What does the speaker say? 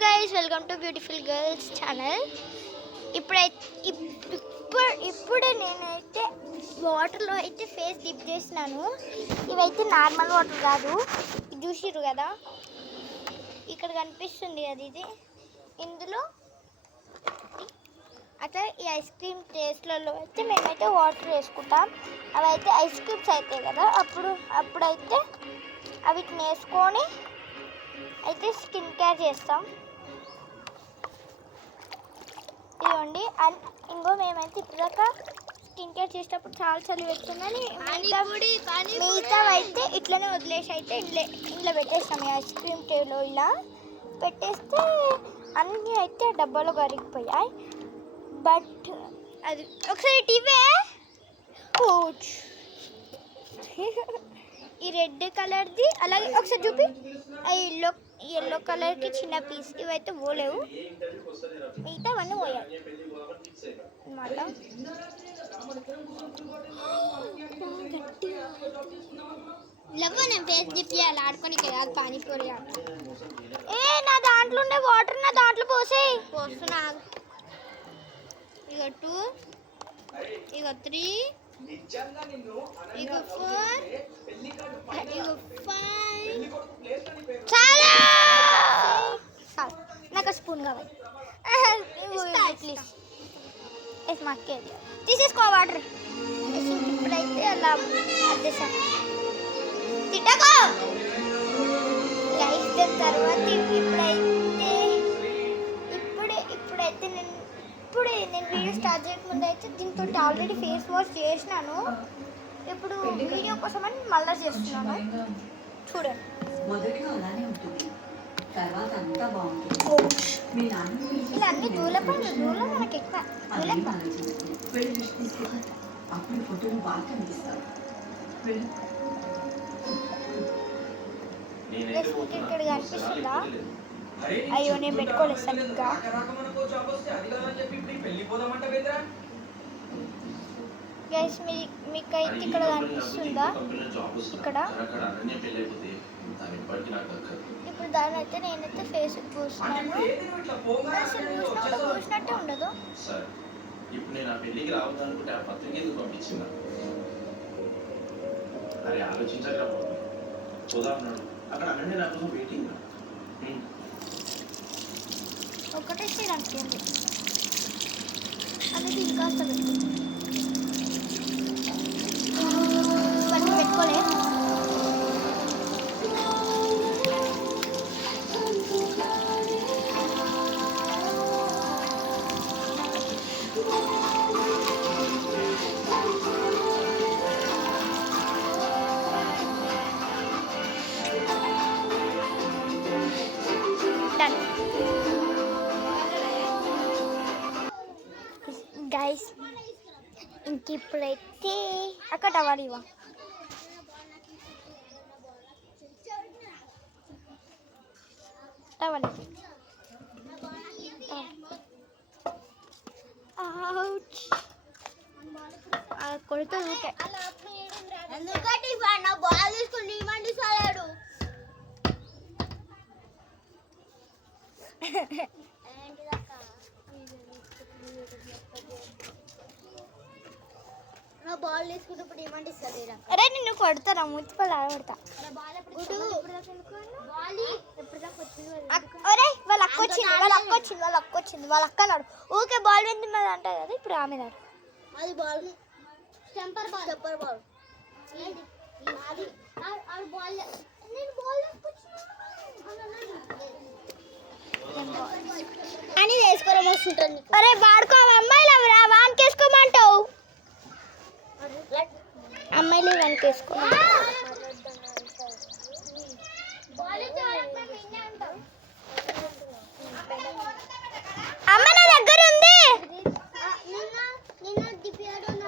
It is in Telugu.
guys, welcome to Beautiful Girls channel. ఇప్పుడే నేనైతే వాటర్లో అయితే ఫేస్ డిప్ చేసినాను. ఇవైతే నార్మల్ వాటర్ కాదు, ఇది చూసిర్రు కదా, ఇక్కడ కనిపిస్తుంది కదా, ఇది ఇందులో అట్లా ఈ ఐస్ క్రీమ్ టేస్ట్లలో అయితే మేమైతే వాటర్ వేసుకుంటాం. అవి అయితే ఐస్ క్రీమ్స్ అవుతాయి కదా, అప్పుడైతే అవిటిని వేసుకొని అయితే స్కిన్ కేర్ చేస్తాం. ఇవ్వండి. ఇంకో మేమైతే ఇప్పటిదాకా స్కిన్ కేర్ చేసేటప్పుడు చాలా చలి వచ్చిందని మిగతా అయితే ఇట్లనే వదిలేసి అయితే ఇంట్లో పెట్టేస్తాం. ఈ ఐస్ క్రీమ్ ట్రేలో ఇలా పెట్టేస్తే అన్నీ అయితే డబ్బాలో కరిగిపోయాయి. బట్ అది ఒకసారి టీవీ ఈ రెడ్ కలర్ది, అలాగే ఒకసారి చూపి ఎల్లో కలర్కి చిన్న పీస్, ఇవైతే పోలేవు, మిగతా అవన్నీ పోయాలి అన్నమాట. నేను ఫేస్ డిప్ చేయాలి, ఆడుకోనికి కాదు, పానీపూరి. నా దాంట్లో ఉండే వాటర్ నా దాంట్లో పోస్తున్నా. ఇక 2, ఇక 3, ఇక 4, ఇక 5. చాలా నాకు స్పూన్ కావాలి ప్లీజ్. మాకే తీసేసుకో వాటర్. ఇప్పుడైతే అలా అదేసాం తిట్టకో గైస్. దాని తర్వాత ఇప్పుడైతే నేను వీడియో స్టార్ట్ చేయకముందు అయితే దీంతో ఆల్రెడీ ఫేస్ వాష్ చేసినాను. ఇప్పుడు వీడియో కోసం అని మళ్ళీ చేస్తున్నాను, చూడండి. ఇలా అన్ని దూల మనకి ఎక్కువ ఇక్కడ కనిపిస్తుందా? అయ్యో నేను పెట్టుకోలేదు సరిగ్గా. గైస్ మీకైతే ఇక్కడ కనిపిస్తుందా? ఇక్కడ ఇప్పుడు దాని అయితే నేనైతే ఫేస్ పూస్తున్నాను. అసలు పూసినట్టే ఉండదు. ఇప్పుడు నేను ఆ పెళ్ళికి రావద్దనుకుంటే ఆ పత్రిక ఎందుకు పంపించిందా? అరే ఆలోచించగా చూద్దామన్నాడు అక్కడ అన్నీ నా కోసం వెయిటింగ్. ఒకటే సైడ్ అంటుంది అనేది ఇంకా ఇవన్నీ పెట్టుకోలే. గైస్ ఇంక ఇప్పుడైతే అక్కడ టవల్ ఇవ్వ టవల్ కొడుతూ ఊకే బాల్ తీసుకుని ఇవ్వండి సార్. బాల్ తీసుకున్నప్పుడు ఏమంటిస్తుంది? అరే నిన్ను కొడతారా? ముచ్చిపల్లి ఆడబడతా. అరే వాళ్ళ అక్క వచ్చింది వాళ్ళ అక్క నాడు ఊకే బాల్ వెంది మీద అంటారు కదా, ఇప్పుడు ఆమె నాడు. అది బాల్ టెంపర్ బాల్ అని వేసుకోవడం వస్తుంటుంది. అరే వాడుకో, అమ్మాయిలు వానికి వేసుకోమంటావు, అమ్మాయిలు వానికి వేసుకో.